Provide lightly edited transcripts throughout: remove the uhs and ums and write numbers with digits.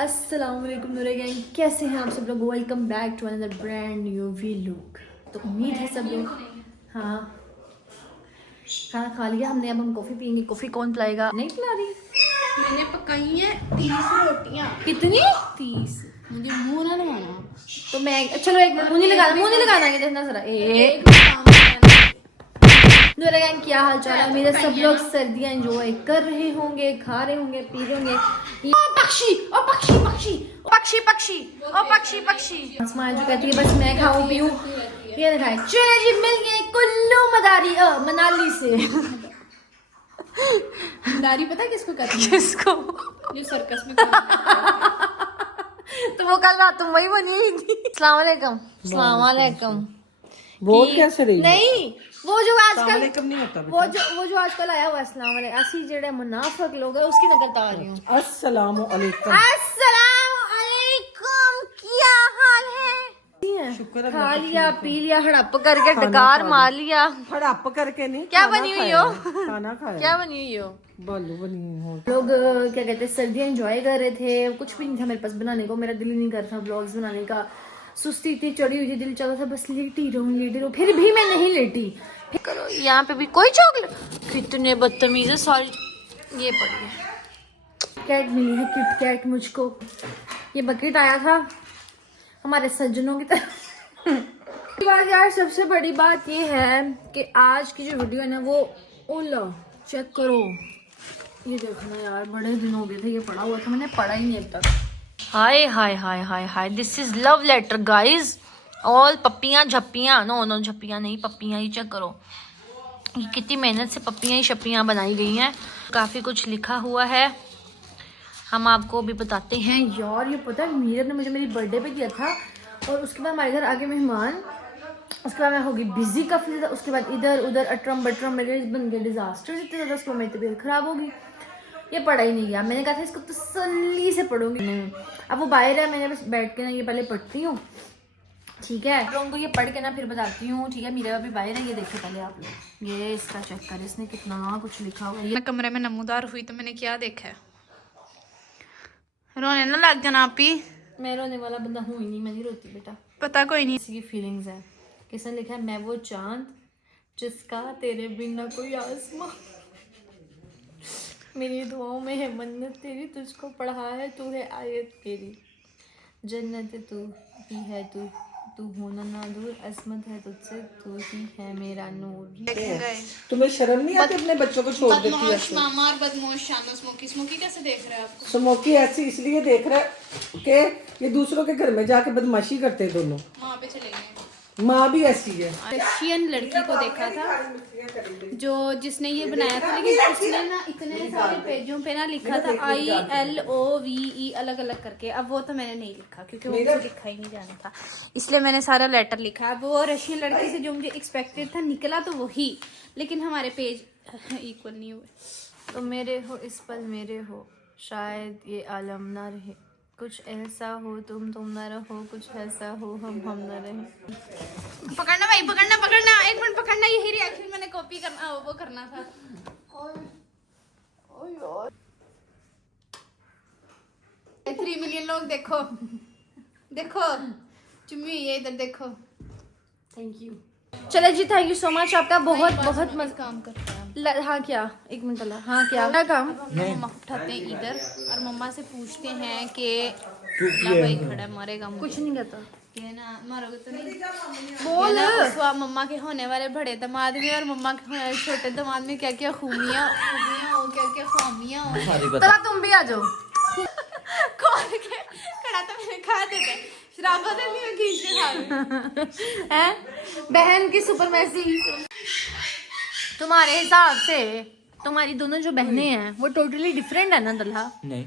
अस्सलाम वालेकुम नूरे गैंग, कैसे हैं आप सब लोग। Welcome back to another brand new vlog. तो उम्मीद है सब लोग हाँ खाना खा लिया हमने। अब हम कॉफ़ी पियेंगे। कॉफ़ी कौन पिलाएगा? नहीं पिला रही। मैंने पकाई है 30 रोटियां। कितनी? 30। मुझे मुंह ना लगाना। तो मैं चलो एक मिनट, मुंह नहीं लगाना ये देखना जरा। एक काम करना। नूरे गैंग क्या हाल चाल है? मेरे सब लोग सर्दियाँ एंजॉय कर रहे होंगे, खा रहे होंगे, पी रहे होंगे। पक्षी ओ पक्षी पक्षी पक्षी पक्षी ओ पक्षी पक्षी स्माइल जो कहती है बस मैं खाऊं पीऊं। ये दिखाए चलो जी, मिल गए कुल्लू मदारी मनाली से। दारी पता है किसको कहते हैं? किसको? जो सर्कस में काम तो वो कल रात तुम वही बनी थी। अस्सलाम वालेकुम। अस्सलाम वालेकुम। बोल कैसे रही? नहीं वो जो आजकल नहीं होता वो जो आजकल आया हुआ है अस्सलाम वालेकुम, ऐसी जेड़े मुनाफिक लोग है उसकी नकल उतार रही हूँ। अस्सलाम वालेकुम। अस्सलाम वालेकुम, क्या हाल है? शुक्र खा लिया पी लिया, हड़प करके डकार मार लिया। हड़प करके नहीं, क्या खाना बनी हुई खाया, हो? खाना खाया। क्या बनी हुई हो? बालू बनी हुई हो। लोग क्या कहते हैं सर्दियाँ एंजॉय कर रहे थे। कुछ भी नहीं था मेरे पास बनाने को, मेरा दिल ही नहीं कर रहा ब्लॉग्स बनाने का। सुस्ती इतनी चढ़ी हुई थी, दिल चाहता था बस लेटी रहूं। फिर भी मैं नहीं लेटी। करो यहाँ पे भी कोई चॉकलेट। कितने बदतमीज है सारी। ये पड़ी है कैट मिली है, किट कैट मुझको। ये बकेट आया था हमारे सज्जनों की तरफ। यार सबसे बड़ी बात ये है कि आज की जो वीडियो है ना वो ओला चेक करो। ये देखना यार, बड़े दिन हो गए थे ये पढ़ा हुआ था, मैंने पढ़ा ही नहीं अब तक। Hi hi hi hi hi, this is love letter guys. All पप्पियां झप्पियां, नो झप्पियां नहीं पप्पियां ही। चेक करो ये कितनी मेहनत से पप्पियां ही शप्पियां बनाई गई हैं। काफी कुछ लिखा हुआ है, हम आपको भी बताते हैं। यार ये पता है मीरब ने मुझे मेरी बर्थडे पे दिया था और उसके बाद हमारे घर आगे मेहमान। उसके बाद मैं होगी बिजी काफी ज्यादा। उसके बाद इधर उधर अटरम बटरम मेरे बन गए डिजास्टर इतने ज्यादा। उसके बाद मेरी तबीयत खराब होगी, ये पढ़ा ही नहीं गया। मैंने कहा था इसको तसल्ली से पढ़ूंगी। अब वो बाहर है, मैंने बस बैठ के ना ये पहले पढ़ती हूँ, ठीक है। लोगों को ये पढ़ के ना फिर बताती हूँ, ठीक है। मेरा अभी बाहर है, ये देखे पहले आप लोग। ये इसका चेक कर, इसने कितना कुछ लिखा हुआ है। मैं कमरे में नमूदार हुई तो मैंने क्या देखा है? रोने ना लग जाना आप ही। मैं रोने वाला बंदा हूँ ही नहीं, मैं नहीं रोती बेटा। पता कोई नहीं। किसी की फीलिंग्स है। किसने लिखा है? मैं वो चांद जिसका तेरे बिना कोई आसमां। मेरी दुआओं में है मन्नत तेरी, तुझको पढ़ा है तू है आयत तेरी। जन्नत तू ही है, तू होना ना दूर। असमत है तुझसे, तू ही है मेरा नूर। तुम्हें शर्म नहीं आती अपने बच्चों को छोड़ देती है? बदमाश मामा और बदमाश शानो। स्मोकी कैसे देख रहे हैं आपको? स्मोकी ऐसी इसलिए देख रहा है कि ये दूसरों के घर में जाके बदमाशी करते हैं दोनों। वहाँ पे चले गए। माँ भी ऐसी है। रशियन लड़की को देखा था जो जिसने ये बनाया था, लेकिन उसने ना इतने सारे पेजों पे ना लिखा था ILOVE अलग अलग करके। अब वो तो मैंने नहीं लिखा क्योंकि वो मुझे लिखा ही नहीं जाना था, इसलिए मैंने सारा लेटर लिखा। अब वो रशियन लड़की से जो मुझे एक्सपेक्टेड था निकला तो वही, लेकिन हमारे पेज इक्वल नहीं हुए। तो मेरे हो इस पल मेरे हो, शायद ये आलम ना रहे। कुछ ऐसा हो तुम ना रहो, कुछ ऐसा हो हम ना रहे। पकड़ना भाई, पकड़ना। एक मिनट पकड़ना। यही रिएक्शन मैंने कॉपी करना वो करना था। 3 मिलियन लोग देखो चुम्मी, ये इधर देखो। Thank you. चलो जी, थैंक यू सो मच आपका। बहुत मजा काम करता है। हाँ क्या? एक मिनट अल्लाह। हाँ क्या काम? मम्मा उठाते हैं इधर और मम्मा से पूछते हैं कि ना भाई खड़ा है, मारेगा मुझे। कुछ नहीं कहता कि ना मारोगे तो नहीं बोल। उस वक्त मम्मा के होने वाले बड़े दामाद में और मम्मा के होने वाले छोटे दामाद में क्या क्या खूबियाँ हो, क्या क्या खामियाँ हो। चला तुम भी आ जाओ। कौन के खड़ा तो मैंने खा देते शराबा तो नहीं खींच के खा हैं बहन की सुपरमैसी। तुम्हारे हिसाब से तुम्हारी दोनों जो बहनें हैं वो टोटली डिफरेंट है ना दल्हा? नहीं,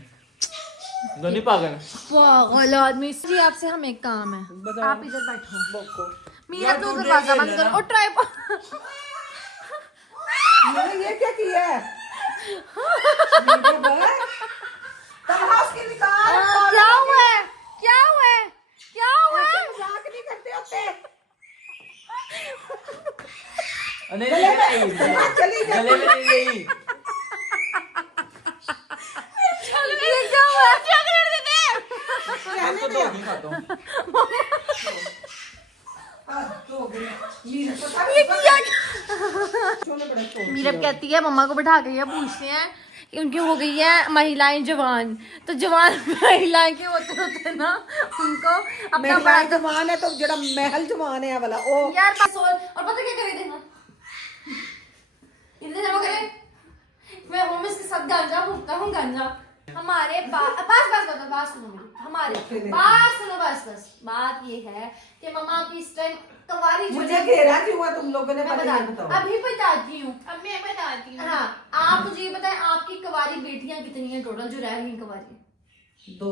दोनों पागल। पागल आदमी। इसलिए आपसे हम एक काम है, आप इधर बैठो। मीरा तू दरवाजा बंद करो। और ट्राई मैंने ये क्या किया है? क्या हुआ है? क्या हुआ है? क्या हुआ है? मजाक नहीं करते होते। नहीं, चली जा। गले में नहीं गई। ये क्या हुआ? क्या कर रहे थे? तो दो नहीं खाता हूँ। मीरब कहती है मम्मा को बिठा के ये पूछते हैं कि उनकी हो गई है महिलाएं जवान, तो जवान महिलाएं के होते ना उनको अपना महिला जवान है तो जरा महल जवान है वाला ओ यार और पता क्या करे देखना इधर जमा करे मैं हूँ इसके साथ गांजा फूकता हूँ गांजा हमारे बात सुनो मेरी हमारे बात सुनो बस बात ये है कि मम्मा की इस टाइम कवारी मुझे घेरा क्यों हुआ तुम लोगों ने मैं बताओ अभी बताती हूँ अब मैं बताती हूँ। हाँ आप मुझे ये बताएं आपकी कवारी बेटियां कितनी हैं टोटल जो रह गई कवारी? दो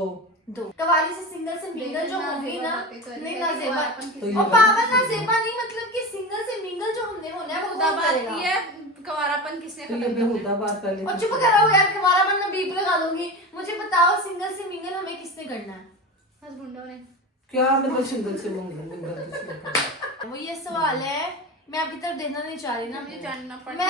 कवारी से सिंगल से मिंगल जो होगी ना नहीं ना जेबा तो ये और पावन ना जेबा नहीं मतलब कि सिंगल से मिंगल जो हमने होना है वो खुदा कौन बात करेगा? की है कवारापन किसने तो ये खत्म बेहुदा बात पहले और चुप करो यार कवारापन में बीप लगा दूंगी। मुझे बताओ सिंगल से मिंगल हमें किसने करना है? हस्बैंडों ने। क्या मतलब सिंगल से मंगल वो ये सवाल है मैं आपकी तरफ देखना नहीं चाह रही ना मुझे जानना पड़ा।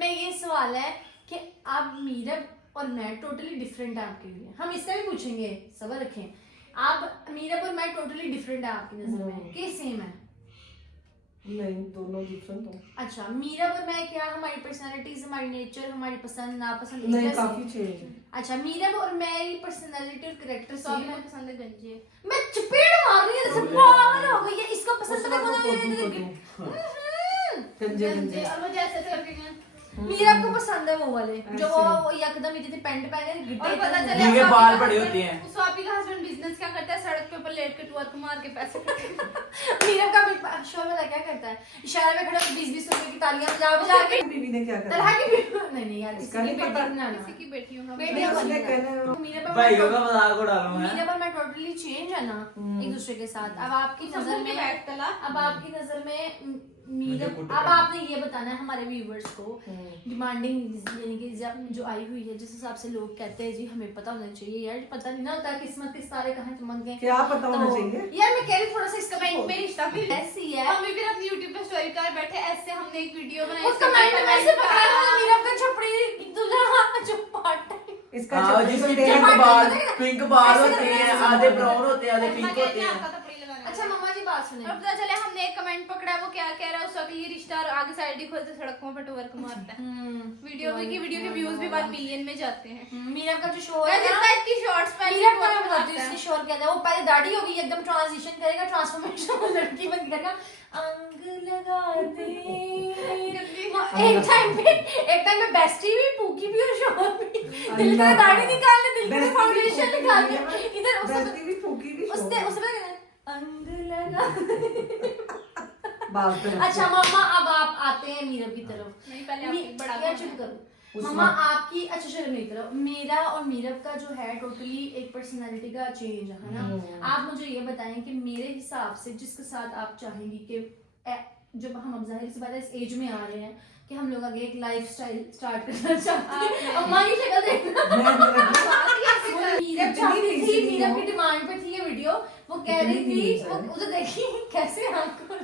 मैं ये सवाल है कि आप मीरब और मैं टोटली डिफरेंट है आपके लिए। हम इसका भी पूछेंगे सबर रखें। आप मीरब और मैं टोटली डिफरेंट है आपकी नजर में कि सेम है? नहीं दोनों डिफरेंट हो। अच्छा मीरब और मैं क्या हमारी पर्सनालिटीज हमारी नेचर हमारी पसंद नापसंद नहीं जैसे- काफी चेंज है। अच्छा मीरब और मेरी पर्सनालिटी और कैरेक्टर सब सेम है। में पसंद है गंजे। मैं चपेट मार रही हूं जैसे पागल हो गई है इसको पसंद पता कौन है गंजे गंजे गंजे और मुझे ऐसे कर रही हैं। मीरब को पसंद है वो वाले जो वो एकदम इतने पैंट पहने गिट्टे और पता इतने- चले जिनके उस बाल वापी का बड़े husband- होते हैं। उस वापी का हस्बैंड बिजनेस क्या करता है सड़क पे ऊपर लेट के टुवर्क मार के पैसे मीरब का शो में क्या करता है इशारे में खड़े 20-20 रुपए की तालियां बजा के बीवी ने क्या करा तरह की नहीं यार इसका इसकी नहीं बेटी पता। ना किसी की बेटी हूँ बेटी नहीं, उसने बनना। कहना- मीरब और भाइयों मैं- का मजाक उड़ा रहा हूँ मैं। मीरब और मैं टोटली चेंज है ना एक दूसरे के साथ। अब आपकी नजर में बैठ तला अब आपकी नजर में मीरब मुझे कुछ अब करना। आपने ये बताना है हमारे व्यूवर्स को डिमांडिंग यानी कि जो आई हुई है जिस हिसाब से लोग कहते हैं जी हमें पता होना चाहिए यार पता नहीं ना होता किस्मत किस तारे कहाँ चमक गए क्या पता होना तो चाहिए यार मैं कह रही थोड़ा सा इसका कमेंट में रिश्ता भी ऐसी है हम भी फिर अपनी YouTube पे स्टोरी कर बैठे ऐसे हमने एक वीडियो बनाई उस कमेंट में से पता है मीरब का छपड़ी दूल्हा जो पार्ट इसका हाँ, चक्कर जिसमें तो तेरा- पिंक बाल ऐसे होते हैं ऐसे आधे ब्राउन होते हैं आधे पिंक होते हैं। अच्छा मम्मा जी बात सुने और पता चले हमने एक कमेंट पकड़ा वो क्या कह रहा है उसका कि ये रिश्ता और आगे साइड ही खोलते सड़कों पर टुवर्क मारता है वीडियो के व्यूज भी 1 मिलियन में जाते हैं। मीरब का जो शो है मैं ना जितना इतनी शॉर्ट्स पहले मीरब का मैं बताती हूँ इसकी शोर क्या है वो पहले दाढ़ी होगी एकदम ट्रांजिशन करेगा ट्रांसफॉर्मेशन लड़की बन करेगा अंग लगा दे एक टाइम पे बेस्टी भी पूकी भी और शोर भी दिल का दाढ़ी निकालने दिल का फाउंडेशन निकालने इधर बेस्टी भी फूकी भी उसने उसने पता क्या अंग लगा बाल पे अच्छा मम्मा अब आप आते हैं मीरब की तरफ नहीं पहले आप बड़ा यार चुप करो मम्मा आपकी अच्छा चलो मेरी तरफ मेरा और मीरब का जो है टोटली एक पर्सनालिटी का चेंज है ना। आप मुझे ये बताएं कि मेरे हिसाब से जिसके साथ आप चाहेंगी कि जब हम अब जाहिर सी बात है इस एज में आ रहे हैं कि हम लोग आगे एक लाइफ स्टाइल स्टार्ट करना चाहते हैं। अम्मा की शक्ल देखना मीरब चाहती थी मीरब की डिमांड पे थी ये वीडियो वो कह रही थी वो तो देखी कैसे आपको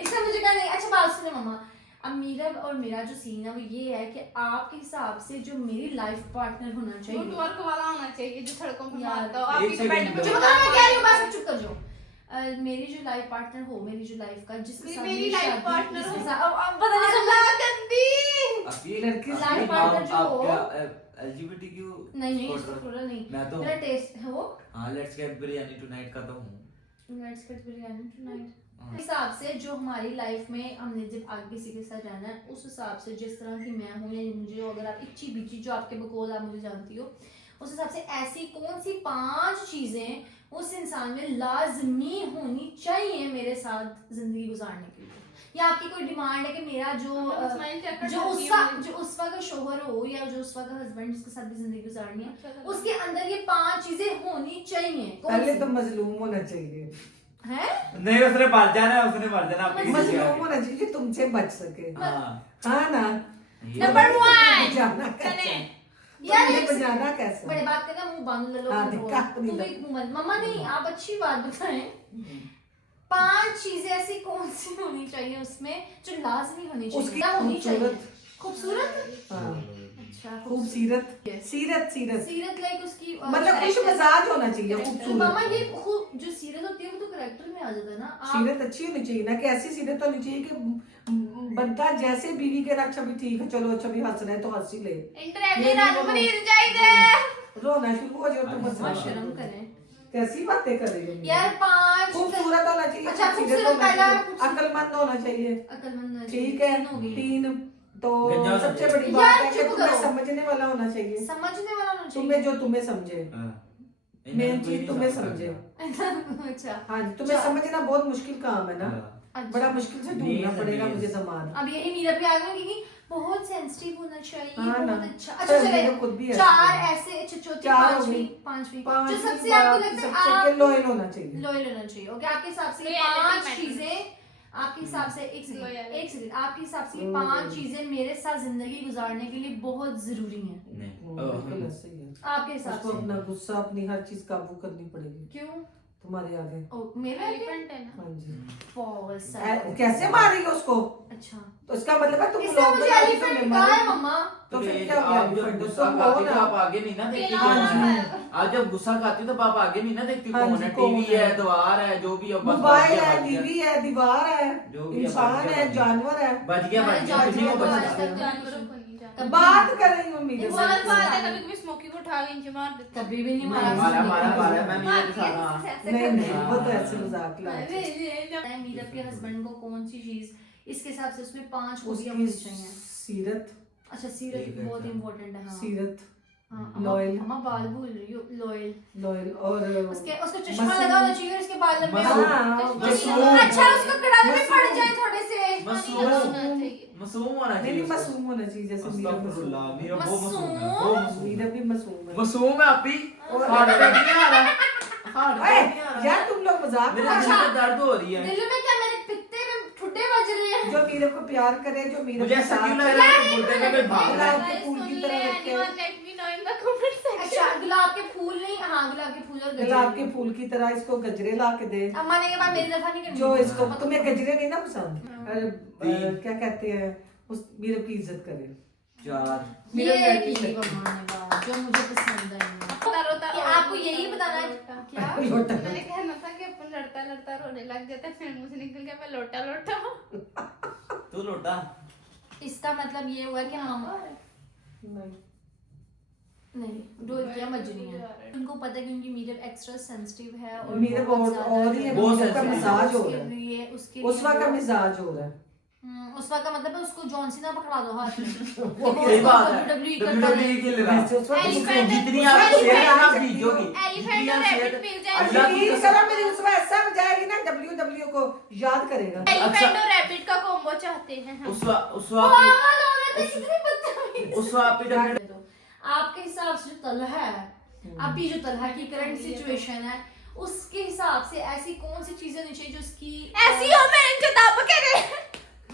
इसका मुझे क्या नहीं। अच्छा बात सुने मम्मा अब मीरब और मेरा जो सीन है वो ये है कि आपके हिसाब से जो मेरी लाइफ पार्टनर होना चाहिए टुवर्क वाला होना चाहिए जो सड़कों पर यार, मारता हो एक आपकी second बेड पे दो। जो बताना मैं कह रही हूँ बस चुप कर जाओ। मेरी जो लाइफ पार्टनर हो मेरी जो लाइफ का जिसके साथ मेरी life partner हो। अब पता नहीं चल रहा गंदी लड़की लाइफ पार्टनर जो हो LGBTQ नहीं उसको थोड़ा नहीं मैं तो मेरा टेस्ट है वो हाँ लेट्स गेट बिरयानी टुनाइट का तो हूँ। लेट्स गेट बिरयानी टुनाइट हिसाब से जो हमारी लाइफ में हमने जब आगे किसी के साथ रहना है उस हिसाब से जिस तरह की मैं हूँ या मुझे अगर आप इच्छी बीची जो आपके बकौल आप मुझे जानती हो उस हिसाब से ऐसी कौन सी 5 चीजें उस इंसान में लाजमी होनी चाहिए मेरे साथ जिंदगी गुजारने के लिए या आपकी कोई डिमांड है कि मेरा जो उसका का शोहर हो या जो उसका का हस्बैंड जिसके साथ भी जिंदगी गुजारनी है उसके अंदर ये 5 चीजें होनी चाहिए पहले तो मजलूम होना चाहिए है नहीं उसने मर जाना अपनी किसी के मजलूम आगे। होना चाहिए कि तुमसे बच सके हाँ हाँ ना नंबर 1 जाना कैसे यार तुमने एक बजाना कैसे बड़े बात करना मुंह बंद ले लो हाँ, तुम दिक्कत नहीं तुम लो। एक मुंह बंद मम्मा नहीं आप अच्छी बात बताएं 5 चीजें ऐसी कौन सी होनी चाहिए उसमें जो लाजमी होनी चाहिए उसकी क्या होनी चाहिए खूबसूरत। खूबसूरत हाँ अच्छा खूबसूरत सीरत सीरत सीरत लाइक उसकी मतलब खुश मिजाज होना चाहिए तो खूबसूरत। मामा ये जो सीरत होती है वो तो करेक्टर में आ जाता है ना आप सीरत अच्छी होनी चाहिए ना कि ऐसी सीरत होनी चाहिए कि बंदा जैसे बीवी के रक्षा भी ठीक है, चलो अच्छा भी हंस रहे हैं तो हंस ही ले, इंटरनेट रानू मरीज चाहिए रोना शुरू हो जाओ तो बस बहुत शर्म करें कैसी बातें कर रही हो यार 5 खूबसूरत होना चाहिए, अच्छा, सीरत खूबसूरत होना पहला चाहिए, खूबसूरत। अक्लमंद होना चाहिए, अकलमंद होना ठीक चाहिए, है। तीन हो गई। 3 तो गंजा होना सबसे चाहिए। बड़ी यार, बात है कि चुप तुम्हें करो। समझने वाला होना चाहिए, समझने वाला होना तुम्हें चाहिए जो तुम्हें समझे, मेन चीज तुम्हें समझे। अच्छा हाँ जी, तुम्हें समझना बहुत मुश्किल काम है ना, अच्छा। बड़ा मुश्किल से ढूंढना पड़ेगा मुझे दामाद। अब यही मीरा पे आ गए क्योंकि बहुत सेंसिटिव होना चाहिए, हाँ ना। बहुत अच्छा अच्छा, चले मेरा खुद भी ऐसे 4 है। ऐसे अच्छा चौथी 4 हो पांचवी गई। पांचवी जो पांचवी सबसे बात आपको लगता सबसे है के आप लॉयल होना चाहिए। लॉयल होना चाहिए। ओके आपके हिसाब से ये Loyalty 5 matters. चीजें आपके हिसाब से एक सेकंड Loyalty. एक सेकंड आपके हिसाब से ये 5 चीजें मेरे साथ जिंदगी गुजारने के लिए बहुत जरूरी हैं बिल्कुल ऐसे ही है। आपके हिसाब उसको से अपना गुस्सा अपनी हर चीज काबू करनी पड़ेगी क्यों तुम्हारे आगे। ओ मेरे एलिफेंट है ना हाँ जी। बहुत कैसे मारेगी उसको? अच्छा तो इसका मतलब है तुम इससे लोग मुझे बनाओगे तो एलिफेंट मैं कहा है मारूंगी। मम्मा तो फिर ये क्या आप हुआ जब एलिफेंट? गुस्सा तुम खाती हो हो ना। आप आगे नहीं ना देखती हाँ कौन जी। है। आप जब गुस्सा खाती हो तो आप आगे नहीं ना देखती हाँ कौन जी, है, कौन टीवी है। है, दीवार है, जो भी है, बस मोबाइल बच गया, है, बच गया। टीवी है, दीवार है, जो भी है, इंसान बच गया, है, बच गया। जानवर है। बच गया, बच गया, किसी को जानवर बचा आज नहीं। तक जानवरों को नहीं जानते कभी- बात कर रही हूँ मेरे एक से। बार बात है कभी कभी स्मोकी को उठा के नीचे मार देते कभी भी नहीं मारा मारा मारा मैं मीरा के साथ हाँ। नहीं नहीं वो तो ऐसे मजाक ला मीरा के हस्बैंड को कौन सी चीज इसके हिसाब से उसमें 5 खूबियां उसकी होनी चाहिए। सीरत अच्छा सीरत ठीक है, बहुत अच्छा। इम्पोर्टेंट है हाँ सीरत हाँ, loyal। अम्मा बाल भूल रही हो लॉयल लॉयल और उसको चश्मा मसूम। लगा होना चाहिए और उसके बाल लंबे हो हाँ, मसूम। अच्छा उसको कड़ाई में पड़ जाए थोड़े से मसूम होना नहीं चाहिए नहीं मसूम होना चाहिए जैसे मीरा अस्तगफुरुल्लाह, मसूम। मीरा वो मसूम है, मसूम? वो मसूम है। मीरा भी मसूम है। मसूम है आपी और- हार्ट अटैक नहीं आ रहा हार्ट ओए, अटैक नहीं आ रहा यार तुम लोग मजाक मेरे कर दिल रहे में दर्द हो रही है। दिल में क्या मेरे पित्ते में ठुड्डे बज रहे हैं हो। जो मीरा को प्यार करे, जो मीरा मुझे के ऐसा साथ क्यों लग रहा है कि गुर्दे में कोई भाग रहा है। गुलाब के फूल की तरह रखे हो। Let me know in the comment section अच्छा गुलाब के फूल नहीं हाँ गुलाब के फूल और गजरे। गुलाब के फूल की तरह इसको गजरे ला के दे, अम्मा ने ये बात मेरी दफा नहीं करनी जो इसको तुम्हें गजरे नहीं ना पसंद, अरे क्या कहते हैं उस मीरा की इज्जत करे। 4 ये मेरा लड़की की है। मम्मा ने बात जो मुझे पसंद आई रोता रोता कि आपको यही बताना है क्या लोटा मैंने कहना था कि अपन लड़ता लड़ता रोने लग जाता है, फिर मुंह से निकल गया मैं लोटा लोटा तू लोटा इसका मतलब ये हुआ कि हम नहीं। नहीं डोल क्या मजनी है उनको पता है क्योंकि मीरा एक्स्ट्रा सेंसिटिव है और मीरा बहुत बहुत ज्यादा और ही है, बहुत मीरा का sensitive मिजाज हो उसके रहा है, लिए उसके उस वक्त का लिए मिजाज हो रहा है। उस वक्त का मतलब है उसको जॉन सीना पकड़ा दो हाथ में सही बात है WWE करता WWE है। खेल रहा वैसे उस वक्त Elephant- उसको- जितनी उस आप वक्त शेयर उसको आप सकती हो। जीतोगी एलिफेंट और रैबिट मिल जाए अल्लाह की यकीन कसम। करो मेरी उस वक्त ऐसा बजाएगी ना WWE को याद करेगा। एलिफेंट और रैबिट का कॉम्बो चाहते हैं हम। उस पागल औरत है, कितनी बदतमीज। उस वक्त आपके हिसाब से जो तलहा है अभी जो तलहा की करंट सिचुएशन है उसके हिसाब से ऐसी कौन सी चीजें होनी चाहिए जो उसकी ऐसी हो मैं इनके दाब के रे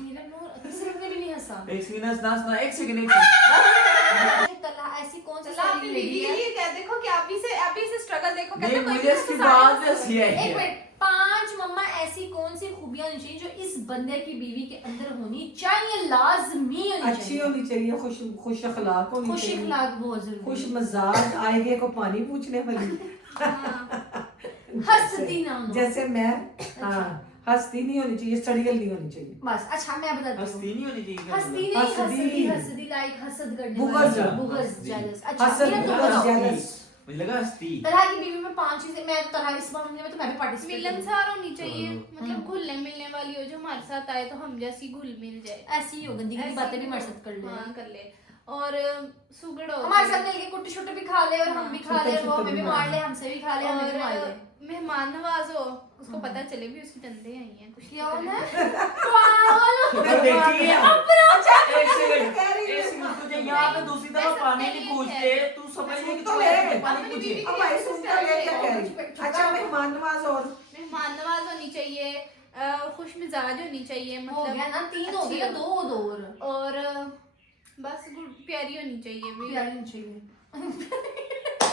मेरा नूर किसी ने भी नहीं हंसा एक सेकंड ना एक सेकंड जो तलहा ऐसी कौन सी चला अपनी सारी बीवी लेडी के है लिए क्या देखो कि अभी से स्ट्रगल देखो नहीं कहते कोई मुझे इसकी बात में हंसी आई एक है मिनट 5 मम्मा ऐसी कौन सी खूबियां होनी चाहिए जो इस बंदे की बीवी के अंदर होनी चाहिए लाजमी होनी अच्छी चाहिए होनी चाहिए, खुश अखलाक होनी खुश चाहिए, इखलाक बहुत जरूरी खुश है। मजाज, आएगे को पानी पूछने वाली। हंसती ना हो जैसे मैं हाँ हंसती नहीं होनी चाहिए, सड़ियल नहीं होनी चाहिए। बस अच्छा मैं बताती हूँ हंसती नहीं होनी चाहिए हंसती नहीं हंसदी। हंसदी लाइक हसद करने बुग़ज़। वाली बुग़ज़ जेलस अच्छा हसद, मेरा तो बुग़ज़, बताओ jealous। मुझे लगा हंसती तरह की बीवी में 5 चीजें मैं तरह इस मामले में तो मैं भी पार्टिसिपेट मिलनसार होनी चाहिए, चलो। मतलब घुलने मिलने वाली हो जो हमारे साथ आए तो हम जैसी घुल मिल जाए। ऐसी ही हो गंदी की ऐसी बातें भी हो। हमारे साथ कर ले हाँ कर ले और सुगड़ हो हमारे साथ मिलके कुट्टी शुट्टी भी खा ले और हम भी खा ले छुट्टे वो हमें छुट्टे भी भी मार मार ले हमसे भी खा ले हमें भी मार ले और मेहमान नवाज हो उसको पता चले भी उसकी टंडे आई हैं कुछ क्या होना है पागल तो देखी है एक सेकंड कह रही एक सेकंड तुझे यहाँ पे दूसरी तरफ पानी नहीं पूछते तू समझ नहीं कि तो तू ले। ऐसे पानी पूछे अब भाई सुनता ले क्या कह रही। अच्छा मेहमान नवाज और मेहमान नवाज होनी चाहिए, खुश मिजाज होनी चाहिए, हो गया मतलब ना 3 हो गया 2 और बस प्यारी होनी चाहिए भी। प्यार नहीं चाहिए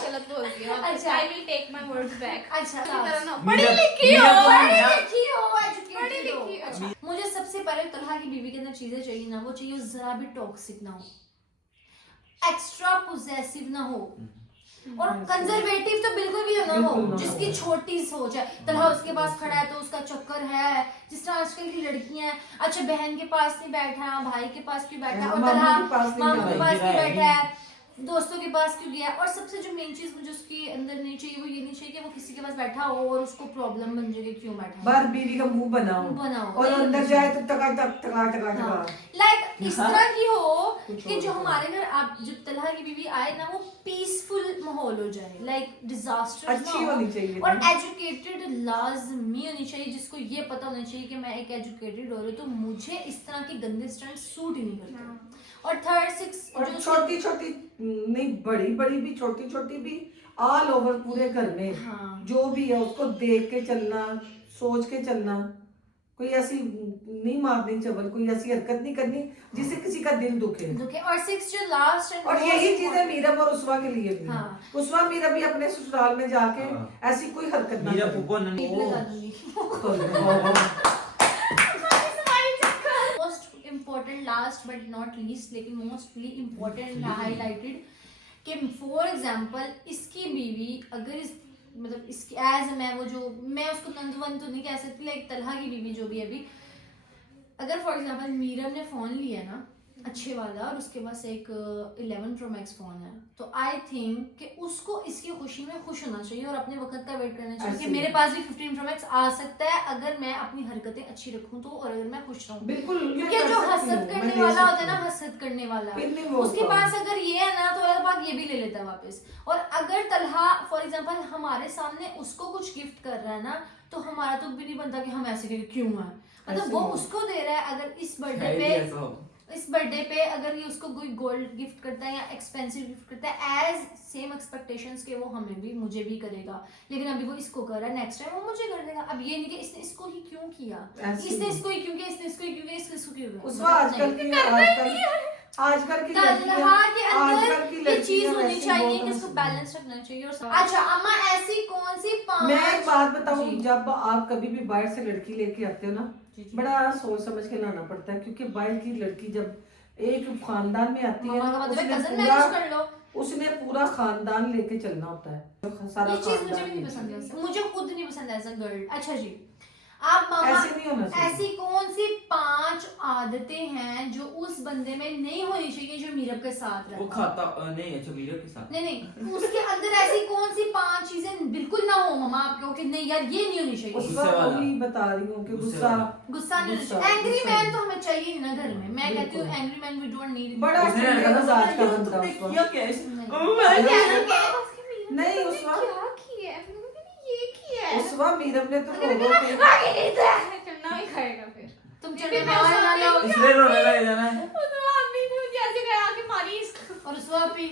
गलत बोल दिया। अच्छा। I will take my words back. अच्छा तरह ना पढ़ी पढ़ी लिखी मीरा हो को पढ़ी मीरा- लिखी हो पढ़ी एजुकेटेड हो लिखी हो। अच्छा मुझे सबसे पहले तलहा की बीवी के अंदर चीजें चाहिए ना वो चाहिए जरा भी टॉक्सिक ना हो एक्स्ट्रा पोजेसिव ना हो और कंजर्वेटिव तो बिल्कुल भी ना हो, जिसकी छोटी सोच है। तलहा उसके पास खड़ा है तो उसका चक्कर है, जिस तरह आजकल की लड़कियां हैं, अच्छा बहन के पास नहीं बैठा है, भाई के पास क्यों बैठा है, और तलहा मामू के पास नहीं बैठा है, दोस्तों के पास क्यों गया। और सबसे जो मेन चीज मुझे उसके अंदर नहीं चाहिए वो ये नहीं चाहिए कि वो किसी के पास बैठा हो और उसको प्रॉब्लम बन जाए क्यों बैठा है। बार बीवी का मुंह बनाओ और अंदर जाए तो टका टक टका टका टका लाइक इस तरह की हो कि जो हमारे घर आप जब तलहा की बीवी आए ना वो पीसफुल माहौल हो जाए, लाइक डिजास्टर अच्छी होनी चाहिए और एजुकेटेड लाजमी होनी चाहिए, जिसको ये पता होना चाहिए कि मैं एक एजुकेटेड हो रही हूँ तो मुझे इस तरह के गंदे स्टैंड सूट ही नहीं करते। और थर्ड सिक्स और छोटी छोटी नहीं, बड़ी बड़ी भी छोटी छोटी भी ऑल ओवर पूरे घर में जो भी है उसको देख के चलना, सोच के चलना, कोई ऐसी नहीं मारनी चवल, कोई ऐसी हरकत नहीं करनी जिससे किसी का दिल दुखे। और सिक्स जो लास्ट एंड और यही चीज है मीरब और उसवा के लिए भी। उसवा मीरब भी अपने ससुराल में जाके ऐसी कोई हरकत ना important last but not least लेकिन मोस्टली इम्पोर्टेंट हाईलाइटेड कि फॉर एग्जांपल इसकी बीवी अगर इस मतलब इसकी एज मैं वो जो मैं उसको नंदवन तो नहीं कह सकती, लाइक तलहा की बीवी जो भी अभी अगर फॉर एग्जांपल मीरम ने फोन लिया ना अच्छे वाला और उसके पास एक 11 Pro Max फोन है तो आई थिंक कि उसको इसकी खुशी में खुश होना चाहिए और अपने वक्त का वेट करना चाहिए कि मेरे पास भी 15 Pro Max आ सकता है अगर मैं अपनी हरकतें अच्छी रखूं तो, और अगर मैं खुश रहूं। बिल्कुल, क्योंकि जो हसद करने वाला होता है ना, हसद करने वाला उसके पास अगर ये है ना तो अलग बात ये भी ले लेता है वापस। और अगर तलहा फॉर एग्जाम्पल हमारे सामने उसको कुछ गिफ्ट कर रहा है ना तो हमारा तो भी नहीं बनता कि हम ऐसे क्यों है, मतलब वो उसको दे रहा है। अगर इस बर्थडे पे अगर ये उसको कोई गोल्ड गिफ्ट करता है या एक्सपेंसिव गिफ्ट करता है एज सेम एक्सपेक्टेशंस के वो हमें भी मुझे भी करेगा, लेकिन अभी वो इसको कर रहा है नेक्स्ट टाइम वो मुझे कर देगा। अब ये नहीं कि इसने इसको ही क्यों किया, इसने इसको ही क्यों किया, इसने इसको ही क्यों किया, इसको क्यों किया। उसका आजकल की ये चीज होनी चाहिए कि उसको बैलेंस रखना चाहिए। और अच्छा अम्मा ऐसी कौन सी मैं एक बात बताऊं, जब आप कभी भी बाहर से लड़की लेके आते हो ना बड़ा सोच समझ के लाना पड़ता है, क्योंकि बाहर की लड़की जब एक खानदान में आती है ना उसने पूरा खानदान लेके चलना होता है, सारा ये चीज मुझे भी नहीं पसंद है, मुझे खुद नहीं पसंद ऐसा गर्ल। अच्छा जी आप मामा ऐसे नहीं होना चाहिए। ऐसी कौन सी 5 आदतें हैं जो उस बंदे में नहीं होनी चाहिए जो मीरब के साथ रहता है? वो खाता नहीं, अच्छा मीरब के साथ नहीं उसके अंदर ऐसी कौन सी 5 चीजें बिल्कुल ना हो मामा आपको कि नहीं यार ये नहीं होनी चाहिए। वही बता रही हूँ कि गुस्सा नहीं होना चाहिए। एंग्री मैन तो हमें चाहिए ही ना घर में, मैं कहती हूँ angry man we don't need. बड़ा मजाज का बंदा किया क्या है नहीं उसवा क्या किया है ये किया है उसवा मीरब ने तो चलना ही खाएगा फिर तुम चले ना लो इसलिए रोने लगे जाना है। तो अम्मी ने मुझे ऐसे कहा कि मारी इसको और उसवा भी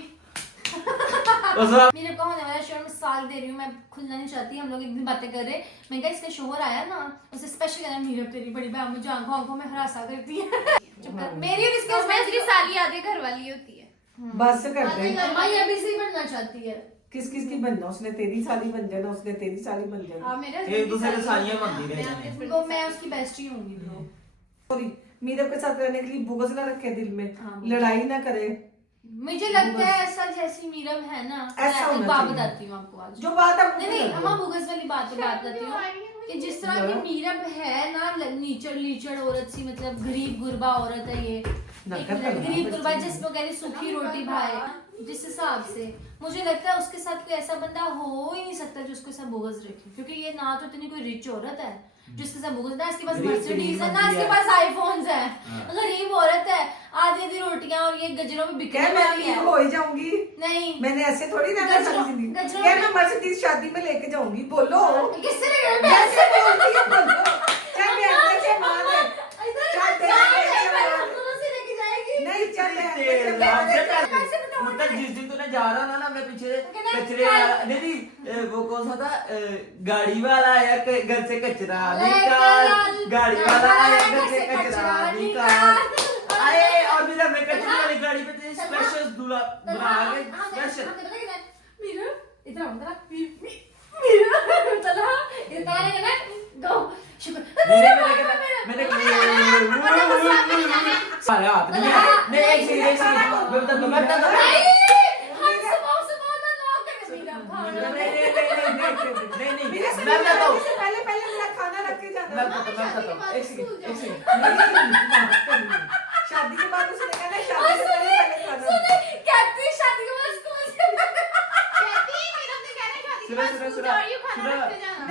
उसवा मेरे को होने वाला शोर में साल दे रही हूँ, मैं खुलना नहीं चाहती। हम लोग एक दिन बातें कर रहे, मैं कहा इसका शोर आया ना उसे स्पेशल कहना मीरब तेरी बड़ी बहन मुझे आंखों आंखों में हरासा करती है। मेरी और इसके हस्बैंड की साली आधे घर वाली होती है बस करते हैं अम्मा ये अभी से ही बनना चाहती है। किस किस की बनना, उसने तेरी साली बन जाना, उसने तेरी साली बन जाना। एक दूसरे के सालियां बनती रहे। तो मैं उसकी बेस्टी होंगी ब्रो। सॉरी मीरब के साथ रहने के लिए बुगज ना रखे दिल में, लड़ाई ना करे। मुझे लगता है ऐसा जैसी मीरब है ना, ऐसा मैं होना एक बात चाहिए। बताती हूँ आपको आज। जो बात अब नहीं अम्मा बुगस वाली बात बताती हूँ कि जिस तरह की मीरब है ना नीचड़ लीचड़ औरत सी, मतलब गरीब गुरबा औरत है ये, गरीब गुरबा जिसको कह रही सूखी रोटी भाई, जिस हिसाब से मुझे लगता है उसके साथ कोई ऐसा बंदा हो ही नहीं सकता जो उसके साथ बुगज रखे, क्योंकि ये ना तो इतनी कोई रिच औरत है जिसके साथ बुगज, ना इसके पास मर्सिडीज है ना इसके पास आईफोन्स है, गरीब औरत है, आधी आधी रोटियां और ये गजरों में बिकने वाली है। हो ही जाऊंगी नहीं मैंने ऐसे थोड़ी रहना समझी, क्या मैं मर्सिडीज शादी में लेके जाऊंगी? बोलो किससे लेकर कैसे बोलती है? बोलो चल मैं अंदर से मार दे, चल नहीं चल मतलब जिस दिन तूने जा रहा ना मैं पीछे कचरे वाला नहीं वो कौन सा था गाड़ी वाला आया घर से कचरा निकाल, गाड़ी वाला आया घर से कचरा निकाल आए और फिर मैं कचरे वाली गाड़ी पे स्पेशल दूल्हा बना के स्पेशल मीरा इधर आओ मीरा चला इतना ना गो शुक्र मैंने सारे हाथ नहीं एक सीरियस मैं बता एक सेकंड शादी के बाद उसने कहना शादी से पहले खाना कहती है शादी के बाद स्कूल से कहती है फिर हमने कहना शादी के बाद स्कूल जा रही हूँ खाना रख के जाना।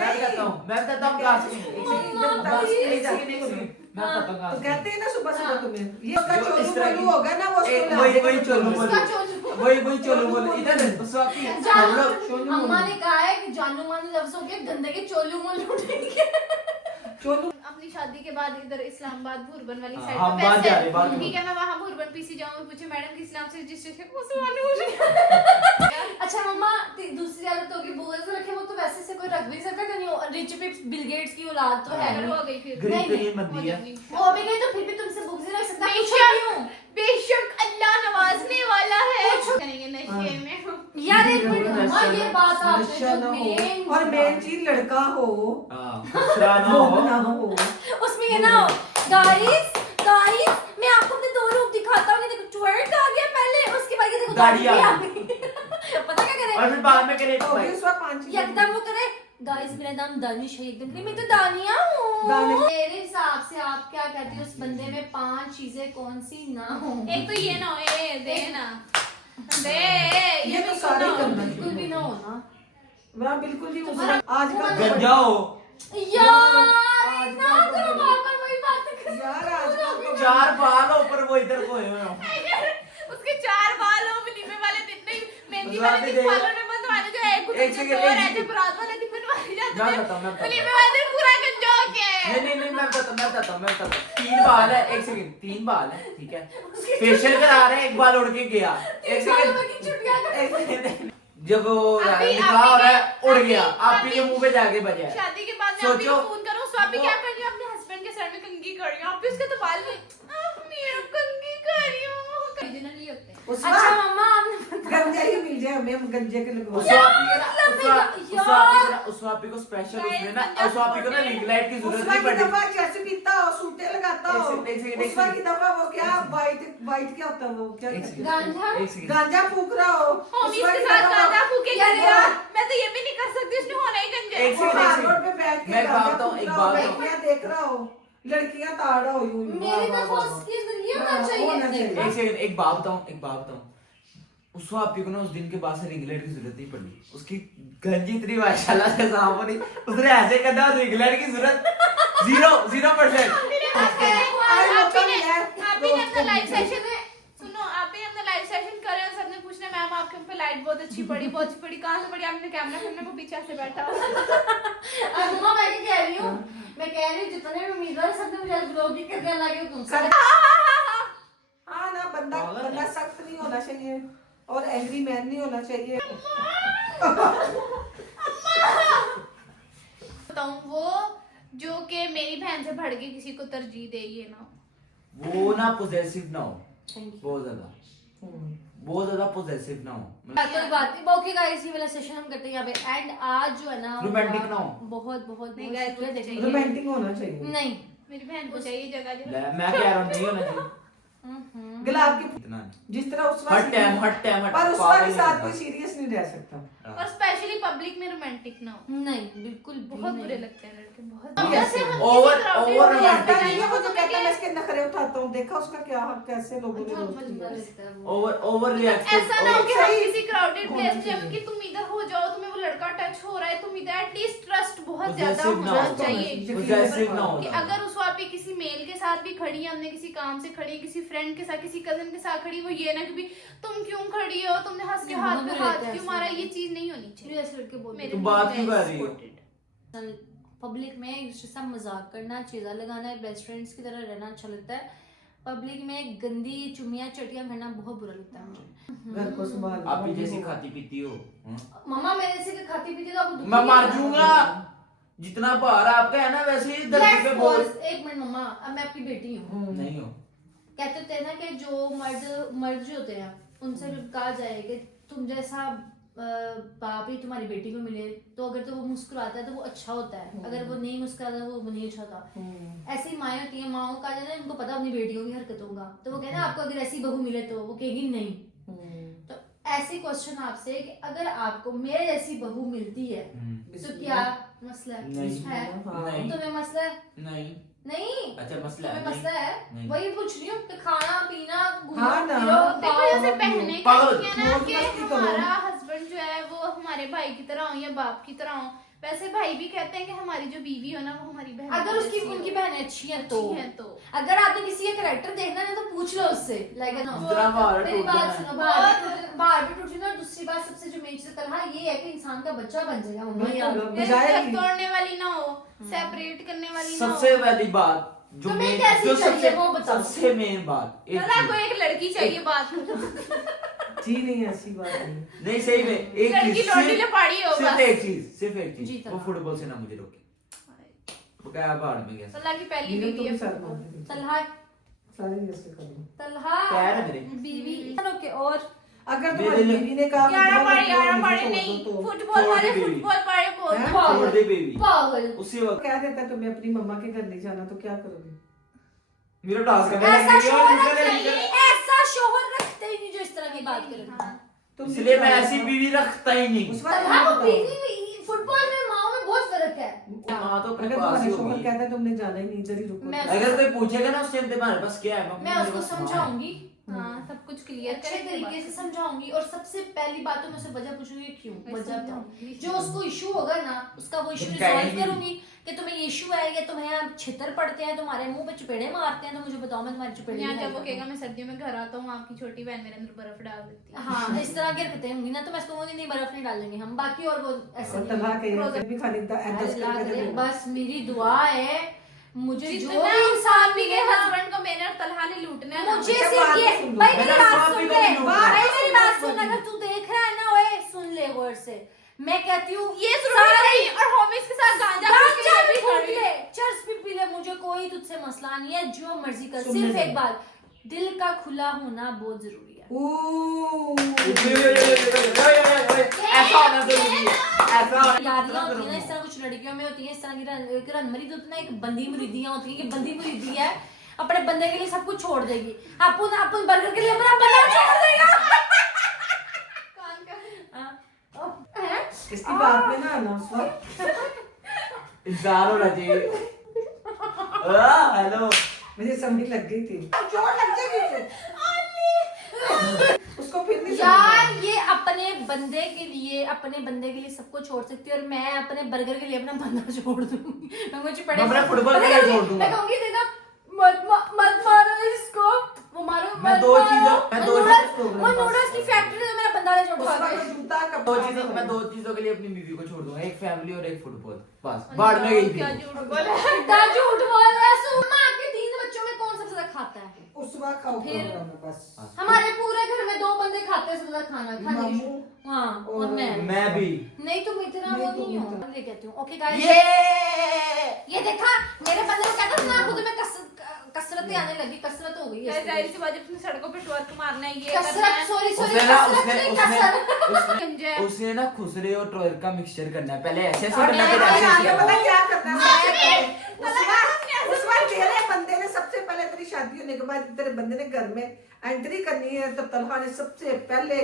मैं बताता हूँ कहाँ से मैं बताता हूँ कहाँ तो से। कहते हैं ना सुबह सुबह तुम्हें ये उसका जो चोलू इस तरह मोलू की- होगा ना वो एक उसको वही चोलू उसका बोलो चोलू वही चोलू बोलो इधर स्वाति हम लोग अम्मा ने कहा है कि जानू मानू लफ्ज हो गया गंदे के चोलू मोलू उठेंगे। चोलू अपनी शादी के बाद इधर इस्लामाबाद भूरबन वाली हाँ, साइड हम बात जा रहे, बात ठीक है मैं वहाँ भूरबन पीसी जाऊँ पूछे मैडम किस नाम से रजिस्ट्रेशन मुसलमान अच्छा मम्मा दूसरी आदत होगी बोगल से रखे वो तो वैसे से कोई रख भी नहीं सकता नहीं रिच पिप्स बिल गेट्स की औलाद तो है हो गई फिर गरीब नहीं, तरीन बंदी है वो भी गई तो फिर भी तुमसे बुक्स नहीं रख सकता बेशक बेशक अल्लाह नवाजने वाला है करेंगे नशे में यार एक मिनट मम्मा ये बात आपने नशा जो ना हो मेन और मेन चीज लड़का हो हाँ दूसरा ना वो हो ना हो उसमें ये ना हो गाइस मैं आपको अपने दो रूप दिखाता हूँ देखो ट्वर्क आ गया पहले उसके बाद ये देखो दाढ़ी दाढ़ी आ आ गई पता क्या करे और फिर बाद में करे तो भी उसका 5 एकदम वो करे गाइस मेरा नाम दानिश है एकदम मैं तो दानिया हूँ दानिश। मेरे हिसाब से आप क्या कहते हो उस बंदे में 5 चीजें कौन सी ना हो एक तो ये ना हो ए दे ना दे ये तो भी सारे सुनो। करना बिल्कुल भी ना हो ना मैं बिल्कुल नहीं उसका आज का गंजा हो यार ना करो बार-बार वही बात कर यार आज का 4 बाल हो पर वो इधर को है उसके 4 बाल हो मिलीमे वाले दिन नहीं मेहंदी बात वाले नहीं दिन देगा। पार्लर में बंधवाने जो है कुछ एक जो सेकंड, और एक है सेकंड। जो रात वाले दिन बनवाए जाते मैं हैं बताता हूँ मिलीमे वाले दिन पूरा गंजा हो गया है नहीं मैं बताता हूँ 3 बाल है एक सेकंड 3 बाल है ठीक है फेशियल करा रहे हैं 1 बाल उड़ के गया एक सेकंड जब वो निकाह हो रहा है उड़ गया आप ही के मुंह पे जाके बजा शादी के बाद मैं आपको सोचो फोन करूं स्वाति क्या कर रही हो अपने हस्बैंड के सर में कंघी कर रही हो आप भी उसके तो बाल में मेरा कंघी कर रही हूं ओरिजिनली होते हैं उसका अच्छा मम्मा आपने गंजा ही मिल जाए हमें हम गंजे के लगवा उस वापी को स्पेशल उसने ना उस वापी को ना रिंग लाइट की जरूरत उसका नहीं की पड़ी दफा जैसे पीता हो सूटे लगाता हो एक सेकंड, एक उसका की सेकंड। दफा वो क्या वाइट क्या होता है वो क्या एक कहते हैं? गांजा एक सेकंड गांजा फूक रहा हो होमी उसका के की साथ दफा- गांजा फूके यार, करेगा यार। मैं तो ये भी नहीं कर सकती उसने होना ही गंजा एक वो सेकंड, हार रोड पे बैठ के मैं एक बात गांजा बताऊं, फूक एक रहा हो, बात लड़कियां देख रहा हो लड़कियां ताड़ा हो यूं मेरी तरफ उसके अंदर ये होना चाहिए होना चाहिए। देखो। एक सेकंड एक बात बताऊं उस वापी को ना उस दिन के बाद से रिंग लाइट की जरूरत नहीं पड़ी उसकी गंजी इतनी माशाल्लाह से साफ हो रही उसने ऐसे करना रिंग लाइट की जरूरत 0% आप भी अपना लाइव सेशन सुनो आप भी अपना लाइव सेशन कर रहे हो सबने पूछना मैम आपके पे लाइट बहुत अच्छी पड़ी कहाँ से पड़ी आपने कैमरा फिरने को पीछे से बैठा अब मम्मा मैं क्या कह रही हूँ मैं कह रही हूँ जितने भी उम्मीदवार हैं, सबने मुझे ब्लॉग ही करने लगे हो तुमसे हाँ ना बंदा सख्त नहीं होना चाहिए और एंग्री मैन नहीं होना चाहिए बताऊं वो जो कि मेरी बहन से भड़ के किसी को तरजीह दे ये ना वो ना पोजेसिव ना हो Thank you. बहुत ज्यादा पोजेसिव ना हो कोई बात नहीं ओके गाइस ये वाला सेशन हम करते हैं यहाँ पे एंड आज जो है ना Romantic ना हो। बहुत बहुत नहीं, बहुत guys, शुक्रिया वो देखने चाहिए। के लिए। रोमांटिक होना चाहिए नहीं मेरी बहन को चाहिए जगह जगह मैं कह रहा हूँ नहीं होना चाहिए गुलाब की इतना नहीं। जिस तरह उस हर टाइम पर उसका पागल के नहीं साथ होना। कोई सीरियस नहीं रह सकता और स्पेशली पब्लिक में रोमांटिक ना हो नहीं बिल्कुल भी बहुत नहीं। बुरे लगते हैं लड़के बहुत Yes. जैसे हम Over- किसी crowded over में romantic जाते नहीं हैं, है वो जो कहता है मैं तो इसके नखरे उठाता हूँ देखा उसका क्या कैसे लोगों ने बहुत रोस्ट मजेदार किया लगता है वो। ओवर रिएक्टेड ऐसा ना हो कि हम सही किसी क्राउडेड होना प्लेस में चाहिए। कि तुम इधर हो जाओ तुम्हें वो लड़का टच हो रहा है तुम इधर एटलीस्ट ट्रस्ट बहुत ज्यादा Possessive ना होना हो। चाहिए Possessive ना हो। कि अगर उस वापी किसी मेल के साथ भी खड़ी है हमने किसी काम से खड़ी है किसी फ्रेंड के साथ किसी कजन के साथ खड़ी वो ये ना कि भी तुम क्यों खड़ी हो तुमने हंस के नहीं, हाथ बहुत पे बुरे हाथ लगते हैं क्यों ऐसे मारा लोग। ये चीज नहीं होनी फिर चाहिए ऐसे लड़के बोलते मेरे तुम मुंह बात में क्यों कर रही हो? supported। पब्लिक में एक दूसरे से मजाक करना चीज़ा लगाना बेस्ट फ्रेंड्स की तरह रहना अच्छा लगता है पब्लिक में गंदी चुमियां चटियां करना बहुत बुरा लगता है मुझे घर को संभाल आप ही जैसी खाती पीती हो मम्मा मेरे से खाती पीती तो आपको दुखी मैं नहीं मर करना। जाऊंगा जितना भार आपका है ना वैसे ही धरती Let's पे बोल pause, एक मिनट मम्मा अब मैं आपकी बेटी हूँ नहीं हो कहते होते हैं ना कि जो मर्द जो होते हैं उनसे कहा जाए कि तुम जैसा बाप ही तुम्हारी बेटी को मिले तो अगर तो वो मुस्कुराता है तो वो अच्छा होता है अगर वो नहीं मुस्कुराता वो नहीं अच्छा होता ऐसी माएँ होती हैं माओ का जाना उनको पता अपनी बेटियों की हरकतों का तो वो कहना आपको अगर ऐसी बहू मिले तो वो कहेगी नहीं तो ऐसे क्वेश्चन आपसे कि अगर आपको मेरे जैसी बहू मिलती है तो क्या मसला है नहीं। है नहीं। तुम्हें मसला है नहीं नहीं अच्छा मसला तुम्हें है मसला है नहीं। वही पूछ रही हूँ कि खाना पीना हाँ ना। देखो जैसे बहने का पागल, ये है ना मौज कि मस्ती करो। हमारा हस्बैंड जो है वो हमारे भाई की तरह हो या बाप की तरह हो, वैसे भाई भी कहते हैं कि हमारी जो बीवी हो ना वो हमारी बहन अगर उसकी उनकी बहनें अच्छी हैं तो तो अगर आपने किसी का कैरेक्टर देखना है तो पूछ लो उससे लाइक दूसरा बार मेरी टूट बात जाना सुनो बाहर भी टूटी ना। दूसरी बात सबसे जो मेन चीज तरह ये है कि इंसान का बच्चा बन जाएगा मम्मा यार बिल्कुल। मेरे बजाय घर तोड़ने वाली ना हो, सेपरेट करने वाली ना हो। सबसे पहली बात जो तुम्हें मेन कैसी जो चाहिए वो बताओ। सबसे मेन बात एक दादा चीज। को एक लड़की चाहिए बात जी नहीं ऐसी बात नहीं। नहीं सही में एक लड़की चीज लौंडी लपाड़ी हो सिर्फ बस। एक चीज सिर्फ एक जी, चीज तरह। वो फुटबॉल से ना मुझे रोके वो क्या बाहर में गया अल्लाह की पहली नीलम बीवी तुम है साथ फुटबॉल। मानते थे। तलहा सारे ऐसे कर लो। तलहा पैर है मेरे बीवी ओके और अगर मेरे तुम्हारी लिए- बीवी ने कहा ग्यारह फुटबॉल पारी खेलो, 11 पारी छोड़ दो नहीं, तो फुटबॉल छोड़ वाले दी बीवी। फुटबॉल पारी बोल हैं? छोड़ दे बेबी पागल उसी वक्त कह देता है तुम्हें अपनी मम्मा के घर नहीं जाना तो क्या करोगे? मेरा टास्क है ऐसा शोहर मैं रखते ही ऐसा शोहर रखते ही नहीं जो इस तरह की बात करे। हाँ। तुम इसलिए मैं ऐसी बीवी रखता ही नहीं उस वक्त तलहा नहीं को बताओ। बीवी फुटबॉल में माँ में बहुत फर्क है। हाँ तो अपने अगर पास ही तुम्हारा शोहर होगी कहता है तुमने जाना ही नहीं इधर ही रुको मैं अगर कोई पूछेगा ना उस टाइम पे हमारे पास क्या है मैं उसको समझाऊंगी हाँ सब कुछ क्लियर अच्छे तरीके से समझाऊंगी और सबसे पहली बात तो मैं उससे वजह पूछूंगी क्यों वजह बताऊं। जो उसको इशू होगा ना उसका वो इशू तुम रिजॉल्व कहेंगी। करूंगी कि तुम्हें ये इशू है या तुम्हें यहाँ छितर पड़ते हैं तुम्हारे मुंह पे चपेड़े मारते हैं तो मुझे बताओ मैं तुम्हारी चपेड़े यहाँ नहीं जब वो खाऊंगी। कहेगा मैं सर्दियों में घर आता हूँ आपकी छोटी बहन मेरे अंदर बर्फ डाल देती है। हाँ इस तरह की हरकतें होंगी ना तो मैं इसको नहीं बर्फ नहीं डालेंगे हम बाकी और वो ऐसा और नहीं तलहा के Frozen। भी खाली एडजस्ट अल्लाह करके करे, देना। बस मेरी दुआ है मुझे जो जितना भी इंसान भी के मिलेगा हस्बैंड को मैंने और तलहा ने लूटना है ना, मुझे अच्छा, सिर्फ बात ये तो सुन लो। भाई मेरी मैंने बात स्वामी सुन को ले भी लूटा। भाई मेरी बात सुन सुन। अगर तू देख रहा है ना ओए सुन ले गौर से मैं कहती हूँ ये जरूरी नहीं और होमिस के साथ गांजा पी के गांजा भी भी फूक खड़ी ले चर्च भी पी ले मुझे कोई तुझसे मसला नहीं है जो मर्जी कर सुनने सिर्फ दो। एक बात दिल का खुला होना बहुत जरूरी है ऐसा होना जरूरी है ऐसा होना यारियां होती है ना इस तरह कुछ लड़कियों में होती है इस तरह की रनमरी तो ना एक बंदी मुरीदियां होती है कि बंदी मुरीदी है अपने बंदे के लिए सब कुछ छोड़ देगी अपन अपन बर्गर के लिए अपना बंदा छोड़ देगा कान का हाँ। हैं? इसकी बात में ना आना उस वक्त इंतजार होना चाहिए हेलो मुझे समझ लग गई थी जोर लग जाएगी उसको फिर नहीं यार ये अपने बंदे के लिए सबको छोड़ सकती है और मैं अपने बर्गर के लिए अपना बंदा छोड़ दूंगी मैं मुझे पड़े मैं अपना फुटबॉल के लिए छोड़ दूंगा। मैं कहूंगी देखा मत मारो इसको वो मारो मैं मत दो मारो। चीजों- मैं वो दो नूडल्स चीजों- वो नूडल्स की फैक्ट्री से मेरा बंदा ले छोड़ उस दूंगा वक्त जूता कब मैं दो चीजों के लिए अपनी बीवी को छोड़ दूंगा एक फैमिली और एक फुटबॉल बस बाढ़ में गई क्या थी झूठ बोला इतना झूठ बोल रहा है सुमा के 3 बच्चों में कौन सबसे ज्यादा खाता है उस वक्त खाओ फिर- प्रोग्राम में बस हमारे पूरे घर में 2 बंदे खाते हैं सबसे ज्यादा खाना खाने मामू हाँ और मैं भी नहीं तुम इतना नहीं, वो तुम नहीं हो इतना। मैं ये कहती हूँ ओके गाइस ये ये देखा मेरे बंदे को कहता था ना खुद में कसरतें आने लगी कसरत हो गई है जाहिर सी बात है, अपनी सड़कों पे ट्वर्क मारना है ये कसरत करना है। सॉरी सॉरी उसने ना कसरत नहीं कसरत उसने उसने ना खुसरे और ट्रोयर का मिक्सचर करना है पहले ऐसे और करना मैं फिर ऐसे आगे ऐसे पता क्या करना है मैं- उस वक्त तेरे बंदे ने सबसे पहले तेरी शादी होने के बाद तेरे बंदे ने घर में एंट्री करनी है तो तलहा ने सबसे पहले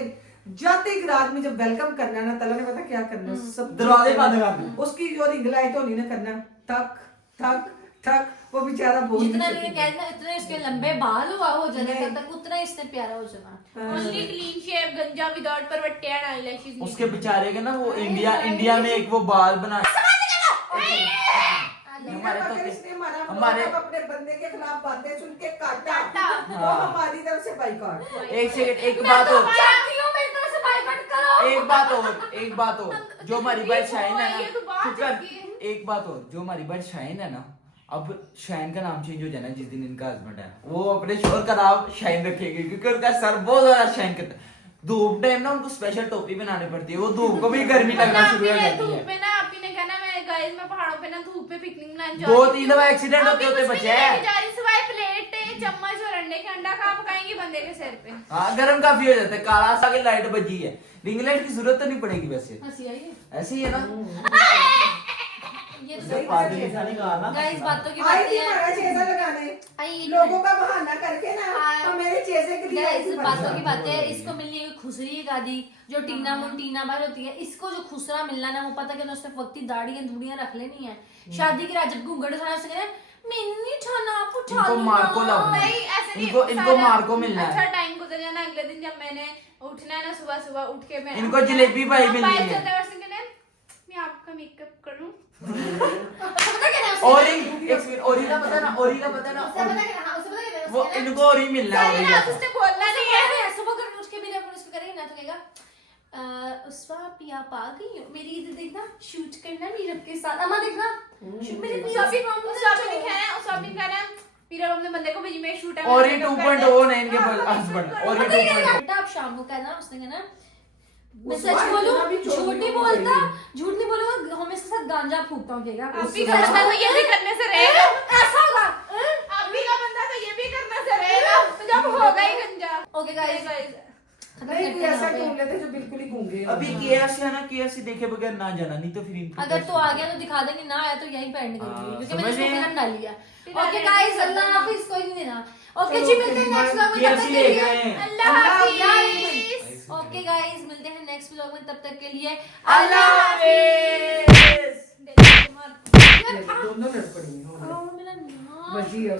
जाते ही रात में जब वेलकम करना है ना तलहा ने पता क्या करना है सब दरवाजे बंद कर दो। उसकी जो रिंग लाइट होनी ना करना ठक ठक ठक वो बेचारा बोल जितना नहीं मैंने सकता। कहना इतने इसके लंबे बाल हुआ हो जाने नहीं। तब तक उतना ही इससे प्यारा हो जाना ओनली क्लीन शेव गंजा विदाउट परवट्टे एंड आईलैशेस उसके बेचारे के ना वो इंडिया में एक वो बाल बना हमारे तो अगर इसने हमारा हमारे मतलब अपने बंदे के खिलाफ बातें सुन के काटा तो हाँ। हमारी तरफ से बाइकआउट एक सेकंड एक मैं बात तो और चाहती हूँ मेरी तरफ से बाइकआउट करो एक बात और जो हमारी बहन शाइन है ये तो ना बात चुप कर। होती है। एक बात और जो हमारी बहन शाइन है ना अब शाइन का नाम चेंज हो जाना है जिस दिन इनका हस्बैंड है वो अपने शोर का नाम शाइन रखेगी क्योंकि उनका सर बहुत ज्यादा शाइन करता है धूप टाइम ना उनको स्पेशल टोपी बनानी पड़ती है वो धूप को भी गर्मी लगना शुरू हो जाती धूप है में ना आपी ने कहना मैं गाइस मैं पहाड़ों पे ना धूप पे पिकनिक मनाने जा 2-3 दफा एक्सीडेंट होते होते बचे हैं जा रही सिवाय प्लेट चम्मच और अंडे के अंडा खा पकाएंगे बंदे के सिर पे हाँ गर्म काफी हो जाता है काला सा के लाइट बजी है रिंग लाइट की जरूरत तो नहीं पड़ेगी वैसे हंसी आई है ऐसे ही है ना ये तो सही पागल ऐसा नहीं कहा ना। गाइस बातों की आई बात थी है हमारा चेजा लगाने आई लोगों का बहाना करके ना हाँ। और मेरे चेजे के लिए आई गाइस थी बातों की परसों। बात है इसको मिलनी है खुसरी है गादी जो टीना मोटीना बाहर होती है इसको जो खुसरा मिलना ना वो पता कि उसने वक्ती दाढ़ियां धूड़ियां रख लेनी है शादी की रात जब घूंघट उठाना उससे कहना मैंने ठाना आप उठा इनको लो मार को ना। लगना है। नहीं ऐसे नहीं इनको सारा मार को मिलना है। अच्छा टाइम गुजर जाना अगले दिन जब मैंने उठना है ना सुबह सुबह उठ के मैं इनको जलेबी पाई मिलनी मोबाइल है। चलता है और उसने कहना है, मैं आपका मेकअप करूं पता क्या है उससे? और एक सेकंड ओरी का पता ना ओरी का पता ना उससे पता क्या हाँ, उससे पता क्या है? वो उससे ना- इनको ओरी मिलना है सही ओरी ना का। उसने बोलना नहीं है सुबह कर उठ के मेरे अपन उसको करेंगे ना तो कहेगा उसवा पिया पा गई हो मेरी इधर देखना शूट करना नीरव के साथ अम्मा देखना मेरे शॉपिंग शॉपिंग कह रहा है शॉपिंग कर रहा है मेरा अपने बंदे को भेजी मैं शूट और ये 2.0 है इनके हस्बैंड और ये 2.0 बेटा आप शाम को कहना उसने कहना मैं उस सच बार बोलूं इतना भी चोट झूठ नहीं नहीं बोलता बोलेगी। झूठ नहीं बोलूंगा हम इसके साथ गांजा फूकता हूँ कहेगा आप भी करना तो ये भी करने से रहेगा ऐसा होगा आप भी का बंदा तो ये भी करने से रहेगा तो जब होगा ही गंजा ओके गाइस नहीं कोई ऐसा ढूंढ लेते जो बिल्कुल ही गूंगे अभी केएफसी है ना केएफसी देखे बगैर ना जाना नहीं तो फिर इनको अगर तो आ गया तो दिखा देंगे ना आया तो यही पैंट करूंगी क्योंकि मैंने समझ इसको गए? फिल्म डाली है फिर ओके डालेंगे, गाइस फिर अल्लाह डालेंगे। हाफिज कोई नहीं देना ओके जी मिलते हैं नेक्स्ट व्लॉग में तब तक केएफसी के ले लिए गए हैं। अल्लाह हाफिज ओके गाइस मिलते हैं नेक्स्ट व्लॉग में तब तक के लिए अल्लाह हाफिज दोनों लड़ पड़ी हैं मेरा बची है